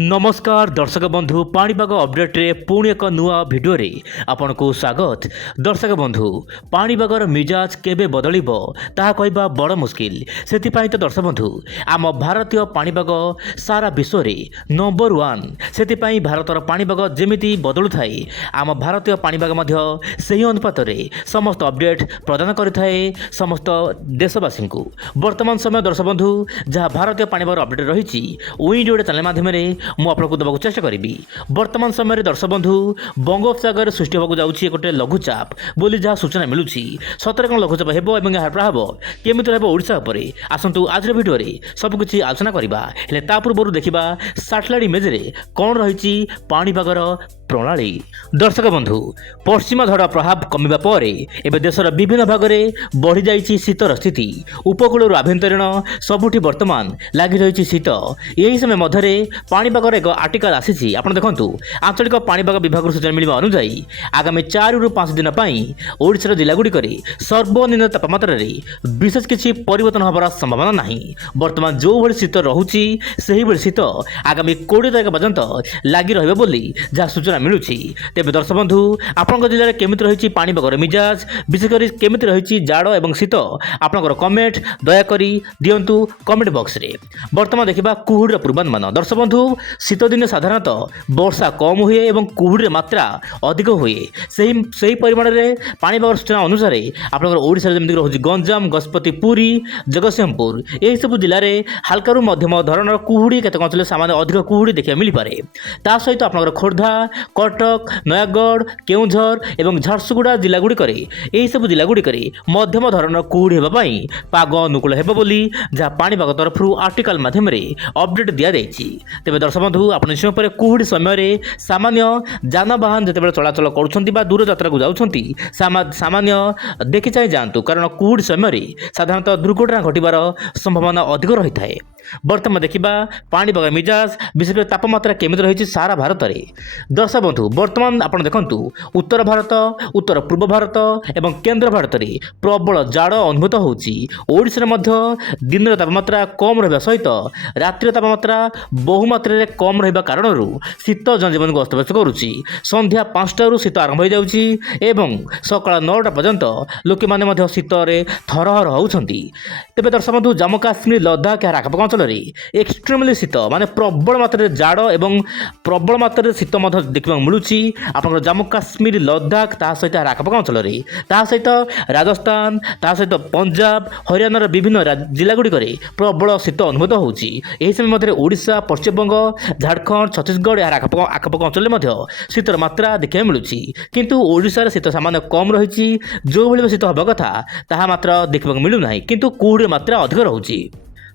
नमस्कार दर्शक बंधु पाणीपाग अपडेट रे पुणी एक नुआ भिडियो रे आपन को स्वागत। दर्शक बंधु पाणीपागर मिजाज केबे बदलिबो ताहा कहबा बड़ मुश्किल। सेतिपाई तो दर्शक बंधु आम भारतीय पाणीपाग सारा विश्व रे नंबर 1। सेतिपाई भारतर पाणीपाग जेमिति बदलु थाए आम भारतीय पाणीपाग मध्य सही अनुपात रे समस्त अपडेट प्रदान करिथाए समस्त देशवासी को। वर्तमान समय दर्शक बंधु जहाँ भारतीय पाणीपाग अपडेट रही विंड ओडिया चैनल माध्यम ମୁଁ ଆପଣଙ୍କୁ ଦେବାକୁ ଚେଷ୍ଟା କରିବି। ବର୍ତ୍ତମାନ ସମୟରେ ଦର୍ଶକ ବନ୍ଧୁ ବଙ୍ଗୋପସାଗରରେ ସୃଷ୍ଟି ହେବାକୁ ଯାଉଛି ଗୋଟେ ଲଘୁଚାପ ବୋଲି ଯାହା ସୂଚନା ମିଳୁଛି। ସତରେ କ'ଣ ଲଘୁଚାପ ହେବ ଏବଂ ଏହାର ପ୍ରଭାବ କେମିତି ରହିବ ଓଡ଼ିଶା ଉପରେ ଆସନ୍ତୁ ଆଜିର ଭିଡ଼ିଓରେ ସବୁକିଛି ଆଲୋଚନା କରିବା। ହେଲେ ତା ପୂର୍ବରୁ ଦେଖିବା ସାଟେଲାଇଟ୍ ଇମେଜରେ କ'ଣ ରହିଛି ପାଣିପାଗର ପ୍ରଣାଳୀ। ଦର୍ଶକ ବନ୍ଧୁ ପଶ୍ଚିମ ଝଡ଼ ପ୍ରଭାବ କମିବା ପରେ ଏବେ ଦେଶର ବିଭିନ୍ନ ଭାଗରେ ବଢ଼ିଯାଇଛି ଶୀତର ସ୍ଥିତି। ଉପକୂଳରୁ ଆଭ୍ୟନ୍ତରୀଣ ସବୁଠି ବର୍ତ୍ତମାନ ଲାଗି ରହିଛି ଶୀତ। ଏହି ସମୟ ମଧ୍ୟରେ ପାଣିପାଗର ଏକ ଆର୍ଟିକଲ ଆସିଛି। ଆପଣ ଦେଖନ୍ତୁ ଆଞ୍ଚଳିକ ପାଣିପାଗ ବିଭାଗର ସୂଚନା ମିଳିବା ଅନୁଯାୟୀ ଆଗାମୀ 4ରୁ 5 ଦିନ ପାଇଁ ଓଡ଼ିଶାର ଜିଲ୍ଲାଗୁଡ଼ିକରେ ସର୍ବନିମ୍ନ ତାପମାତ୍ରାରେ ବିଶେଷ କିଛି ପରିବର୍ତ୍ତନ ହେବାର ସମ୍ଭାବନା ନାହିଁ। ବର୍ତ୍ତମାନ ଯେଉଁଭଳି ଶୀତ ରହୁଛି ସେହିଭଳି ଶୀତ ଆଗାମୀ 20 ତାରିଖ ପର୍ଯ୍ୟନ୍ତ ଲାଗି ରହିବ ବୋଲି ଯାହା ସୂଚନା ମିଳୁଛି। ତେବେ ଦର୍ଶକ ବନ୍ଧୁ ଆପଣଙ୍କ ଜିଲ୍ଲାରେ କେମିତି ରହିଛି ପାଣିପାଗର ମିଜାଜ, ବିଶେଷ କରି କେମିତି ରହିଛି ଜାଡ଼ ଏବଂ ଶୀତ, ଆପଣଙ୍କର କମେଣ୍ଟ ଦୟାକରି ଦିଅନ୍ତୁ କମେଣ୍ଟ ବକ୍ସରେ। ବର୍ତ୍ତମାନ ଦେଖିବା କୁହୁଡ଼ିର ପୂର୍ବାନୁମାନ। ଦର୍ଶକ ବନ୍ଧୁ ଶୀତ ଦିନେ ସାଧାରଣତଃ ବର୍ଷା କମ୍ ହୁଏ ଏବଂ କୁହୁଡ଼ିର ମାତ୍ରା ଅଧିକ ହୁଏ। ସେହି ପରିମାଣରେ ପାଣିପାଗ ସୂଚନା ଅନୁସାରେ ଆପଣଙ୍କର ଓଡ଼ିଶାରେ ଯେମିତି ରହୁଛି ଗଞ୍ଜାମ, ଗଜପତି, ପୁରୀ, ଜଗତସିଂହପୁର ଏହିସବୁ ଜିଲ୍ଲାରେ ହାଲକାରୁ ମଧ୍ୟମ ଧରଣର କୁହୁଡ଼ି, କେତେକ ଅଞ୍ଚଳରେ ସାମାନ୍ୟ ଅଧିକ କୁହୁଡ଼ି ଦେଖିବାକୁ ମିଳିପାରେ। ତା ସହିତ ଆପଣଙ୍କର ଖୋର୍ଦ୍ଧା, କଟକ, ନୟାଗଡ଼, କେଉଁଝର ଏବଂ ଝାରସୁଗୁଡ଼ା ଜିଲ୍ଲାଗୁଡ଼ିକରେ ଏହିସବୁ ଜିଲ୍ଲାଗୁଡ଼ିକରେ ମଧ୍ୟମ ଧରଣର କୁହୁଡ଼ି ହେବା ପାଇଁ ପାଗ ଅନୁକୂଳ ହେବ ବୋଲି ଯାହା ପାଣିପାଗ ତରଫରୁ ଆର୍ଟିକଲ ମାଧ୍ୟମରେ ଅପଡେଟ୍ ଦିଆଯାଇଛି। ତେବେ ଦର୍ଶକ ବନ୍ଧୁ ଆପଣ ନିଶ୍ଚୟ ପରେ କୁହୁଡ଼ି ସମୟରେ ସାମାନ୍ୟ ଯାନବାହନ ଯେତେବେଳେ ଚଳାଚଳ କରୁଛନ୍ତି ବା ଦୂର ଯାତ୍ରାକୁ ଯାଉଛନ୍ତି ସାମାନ୍ୟ ଦେଖି ଚାହିଁ ଯାଆନ୍ତୁ, କାରଣ କୁହୁଡ଼ି ସମୟରେ ସାଧାରଣତଃ ଦୁର୍ଘଟଣା ଘଟିବାର ସମ୍ଭାବନା ଅଧିକ ରହିଥାଏ। ବର୍ତ୍ତମାନ ଦେଖିବା ପାଣିପାଗ ମିଜାଜ, ବିଶେଷ କରି ତାପମାତ୍ରା କେମିତି ରହିଛି ସାରା ଭାରତରେ। ଦର୍ଶକ ବନ୍ଧୁ ବର୍ତ୍ତମାନ ଆପଣ ଦେଖନ୍ତୁ ଉତ୍ତର ଭାରତ, ଉତ୍ତର ପୂର୍ବ ଭାରତ ଏବଂ କେନ୍ଦ୍ର ଭାରତରେ ପ୍ରବଳ ଜାଡ଼ ଅନୁଭୂତ ହେଉଛି। ଓଡ଼ିଶାରେ ମଧ୍ୟ ଦିନର ତାପମାତ୍ରା କମ୍ ରହିବା ସହିତ ରାତ୍ରିର ତାପମାତ୍ରା ବହୁମାତ୍ରାରେ କମ୍ ରହିବା କାରଣରୁ ଶୀତ ଜନଜୀବନକୁ ଅସ୍ତବ୍ୟସ୍ତ କରୁଛି। ସନ୍ଧ୍ୟା 5ଟାରୁ ଶୀତ ଆରମ୍ଭ ହୋଇଯାଉଛି ଏବଂ ସକାଳ 9ଟା ପର୍ଯ୍ୟନ୍ତ ଲୋକମାନେ ମଧ୍ୟ ଶୀତରେ ଥରହର ହେଉଛନ୍ତି। ତେବେ ଦର୍ଶକ ବନ୍ଧୁ ଜାମ୍ମୁ କାଶ୍ମୀର, ଲଦାଖ ଏହାର ଆଖପାଖ ଅଞ୍ଚଳରେ ଏକ୍ସଟ୍ରିମଲି ଶୀତ, ମାନେ ପ୍ରବଳ ମାତ୍ରାରେ ଜାଡ଼ ଏବଂ ପ୍ରବଳ ମାତ୍ରାରେ ଶୀତ ମଧ୍ୟ ଦେଖିବାକୁ ମିଳୁଛି ଆପଣଙ୍କର ଜାମ୍ମୁ କାଶ୍ମୀର, ଲଦାଖ ତା ସହିତ ଏହାର ଆଖପାଖ ଅଞ୍ଚଳରେ, ତା ସହିତ ରାଜସ୍ଥାନ, ତା ସହିତ ପଞ୍ଜାବ, ହରିୟାଣାର ବିଭିନ୍ନ ଜିଲ୍ଲାଗୁଡ଼ିକରେ ପ୍ରବଳ ଶୀତ ଅନୁଭୂତ ହେଉଛି। ଏହି ସମୟ ମଧ୍ୟରେ ଓଡ଼ିଶା, ପଶ୍ଚିମବଙ୍ଗ, ଝାଡ଼ଖଣ୍ଡ, ଛତିଶଗଡ଼ ଏହାର ଆଖପାଖ ଅଞ୍ଚଳରେ ମଧ୍ୟ ଶୀତର ମାତ୍ରା ଦେଖିବାକୁ ମିଳୁଛି। କିନ୍ତୁ ଓଡ଼ିଶାରେ ଶୀତ ସାମାନ୍ୟ କମ୍ ରହିଛି। ଯେଉଁଭଳି ଶୀତ ହେବା କଥା ତାହା ମାତ୍ର ଦେଖିବାକୁ ମିଳୁନାହିଁ, କିନ୍ତୁ କୁହୁଡ଼ିର ମାତ୍ରା ଅଧିକ ରହୁଛି।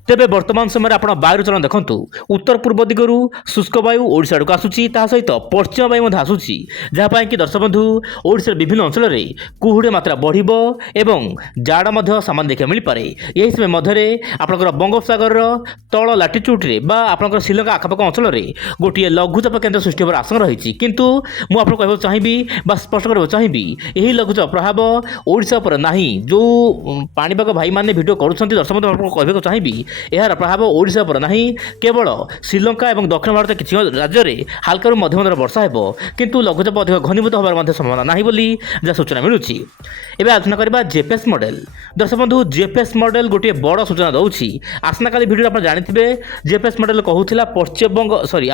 ତେବେ ବର୍ତ୍ତମାନ ସମୟରେ ଆପଣ ବାୟୁର ଚଳନ ଦେଖନ୍ତୁ। ଉତ୍ତର ପୂର୍ବ ଦିଗରୁ ଶୁଷ୍କ ବାୟୁ ଓଡ଼ିଶା ଆଡ଼କୁ ଆସୁଛି, ତାହା ସହିତ ପଶ୍ଚିମ ବାୟୁ ମଧ୍ୟ ଆସୁଛି, ଯାହାପାଇଁ କି ଦର୍ଶକ ବନ୍ଧୁ ଓଡ଼ିଶାର ବିଭିନ୍ନ ଅଞ୍ଚଳରେ କୁହୁଡ଼ିର ମାତ୍ରା ବଢ଼ିବ ଏବଂ ଜାଡ଼ ମଧ୍ୟ ସାମାନ୍ୟ ଦେଖିବାକୁ ମିଳିପାରେ। ଏହି ସମୟ ମଧ୍ୟରେ ଆପଣଙ୍କର ବଙ୍ଗୋପସାଗରର ତଳ ଲାଟିଚ୍ୟୁଡ଼ରେ ବା ଆପଣଙ୍କର ଶ୍ରୀଲଙ୍କା ଆଖପାଖ ଅଞ୍ଚଳରେ ଗୋଟିଏ ଲଘୁଚାପ କେନ୍ଦ୍ର ସୃଷ୍ଟି ହେବାର ଆଶଙ୍କା ରହିଛି। କିନ୍ତୁ ମୁଁ ଆପଣଙ୍କୁ କହିବାକୁ ଚାହିଁବି ବା ସ୍ପଷ୍ଟ କରିବାକୁ ଚାହିଁବି ଏହି ଲଘୁଚାପ ପ୍ରଭାବ ଓଡ଼ିଶା ଉପରେ ନାହିଁ। ଯେଉଁ ପାଣିପାଗ ଭାଇମାନେ ଭିଡ଼ିଓ କରୁଛନ୍ତି ଦର୍ଶକ ବନ୍ଧୁ ଆପଣଙ୍କୁ କହିବାକୁ ଚାହିଁବି ଏହାର ପ୍ରଭାବ ଓଡ଼ିଶା ଉପରେ ନାହିଁ। କେବଳ ଶ୍ରୀଲଙ୍କା ଏବଂ ଦକ୍ଷିଣ ଭାରତ କିଛି ରାଜ୍ୟରେ ହାଲକାରୁ ମଧ୍ୟମ ଧରଣର ବର୍ଷା ହେବ, କିନ୍ତୁ ଲଘୁଚାପ ଅଧିକ ଘନୀଭୂତ ହେବାର ମଧ୍ୟ ସମ୍ଭାବନା ନାହିଁ ବୋଲି ଯାହା ସୂଚନା ମିଳୁଛି। ଏବେ ଆଲୋଚନା କରିବା ଜେପିଏସ୍ ମଡେଲ। ଦର୍ଶକ ବନ୍ଧୁ ଜେପିଏସ୍ ମଡେଲ ଗୋଟିଏ ବଡ଼ ସୂଚନା ଦେଉଛି। ଆସନ୍ତାକାଲି ଭିଡ଼ିଓରେ ଆପଣ ଜାଣିଥିବେ ଜେପିଏସ୍ ମଡେଲ କହୁଥିଲା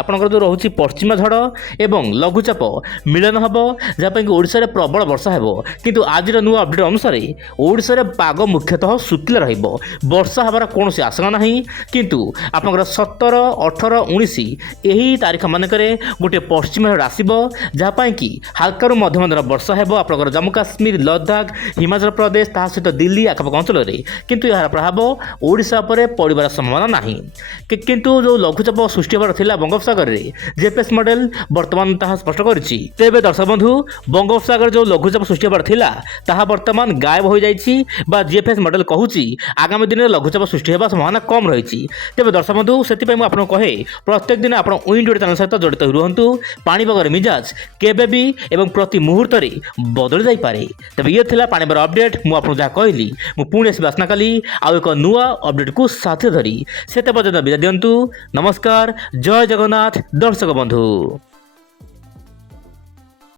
ଆପଣଙ୍କର ଯେଉଁ ରହୁଛି ପଶ୍ଚିମ ଝଡ଼ ଏବଂ ଲଘୁଚାପ ମିଳନ ହେବ, ଯାହାପାଇଁ କି ଓଡ଼ିଶାରେ ପ୍ରବଳ ବର୍ଷା ହେବ। କିନ୍ତୁ ଆଜିର ନୂଆ ଅପଡେଟ୍ ଅନୁସାରେ ଓଡ଼ିଶାରେ ପାଗ ମୁଖ୍ୟତଃ ଶୁଖିଲା ରହିବ, ବର୍ଷା ହେବାର କୌଣସି ଆଶଙ୍କା ନାହିଁ। କିନ୍ତୁ ଆପଣଙ୍କର 17, 18, 19 ଏହି ତାରିଖ ମାନଙ୍କରେ ଗୋଟିଏ ପଶ୍ଚିମ ଝଡ଼ ଆସିବ, ଯାହାପାଇଁ କି ହାଲକାରୁ ମଧ୍ୟମ ଧରଣର ବର୍ଷା ହେବ ଆପଣଙ୍କର ଜାମ୍ମୁ କାଶ୍ମୀର, ଲଦାଖ, ହିମାଚଳ ପ୍ରଦେଶ ତା ସହିତ ଦିଲ୍ଲୀ ଆଖପାଖ ଅଞ୍ଚଳରେ। କିନ୍ତୁ ଏହାର ପ୍ରଭାବ ଓଡ଼ିଶା ଉପରେ ପଡ଼ିବାର ସମ୍ଭାବନା ନାହିଁ। କିନ୍ତୁ ଯେଉଁ ଲଘୁଚାପ ସୃଷ୍ଟି ହେବାର ଥିଲା ବଙ୍ଗୋପସାଗରରେ ଜେପିଏସ୍ ମଡେଲ ବର୍ତ୍ତମାନ ତାହା ସ୍ପଷ୍ଟ କରିଛି। ତେବେ ଦର୍ଶକ ବନ୍ଧୁ ବଙ୍ଗୋପସାଗରରେ ଯେଉଁ ଲଘୁଚାପ ସୃଷ୍ଟି ହେବାର ଥିଲା ତାହା ବର୍ତ୍ତମାନ ଗାୟବ ହୋଇଯାଇଛି ବା ଜେପିଏସ୍ ମଡେଲ କହୁଛି ଆଗାମୀ ଦିନରେ ଲଘୁଚାପ ସୃଷ୍ଟି ହେବା ସମ୍ଭାବନା କମ୍ ରହିଛି। ତେବେ ଦର୍ଶକ ବନ୍ଧୁ ସେଥିପାଇଁ ମୁଁ ଆପଣଙ୍କୁ କହେ ପ୍ରତ୍ୟେକ ଦିନ ଆପଣ ୱିଣ୍ଡ ଓଡ଼ିଆ ଚ୍ୟାନେଲ ସହିତ ଜଡ଼ିତ ହୋଇ ରୁହନ୍ତୁ। ପାଣିପାଗର ମିଜାଜ କେବେ ବି ଏବଂ ପ୍ରତି ମୁହୂର୍ତ୍ତରେ ବଦଳି ଯାଇପାରେ। ତେବେ ଇଏ ଥିଲା ପାଣିପାଗର ଅପଡେଟ୍। ମୁଁ ଆପଣଙ୍କୁ ଯାହା କହିଲି ମୁଁ ପୁଣି ଆସିବି ଆସନ୍ତାକାଲି ଆଉ ଏକ ନୂଆ ଅପଡେଟ୍କୁ ସାଥେ ଧରି। ସେତେ ପର୍ଯ୍ୟନ୍ତ ବିଦାୟ ଦିଅନ୍ତୁ। ନମସ୍କାର, ଜୟ ଜଗନ୍ନାଥ ଦର୍ଶକ ବନ୍ଧୁ।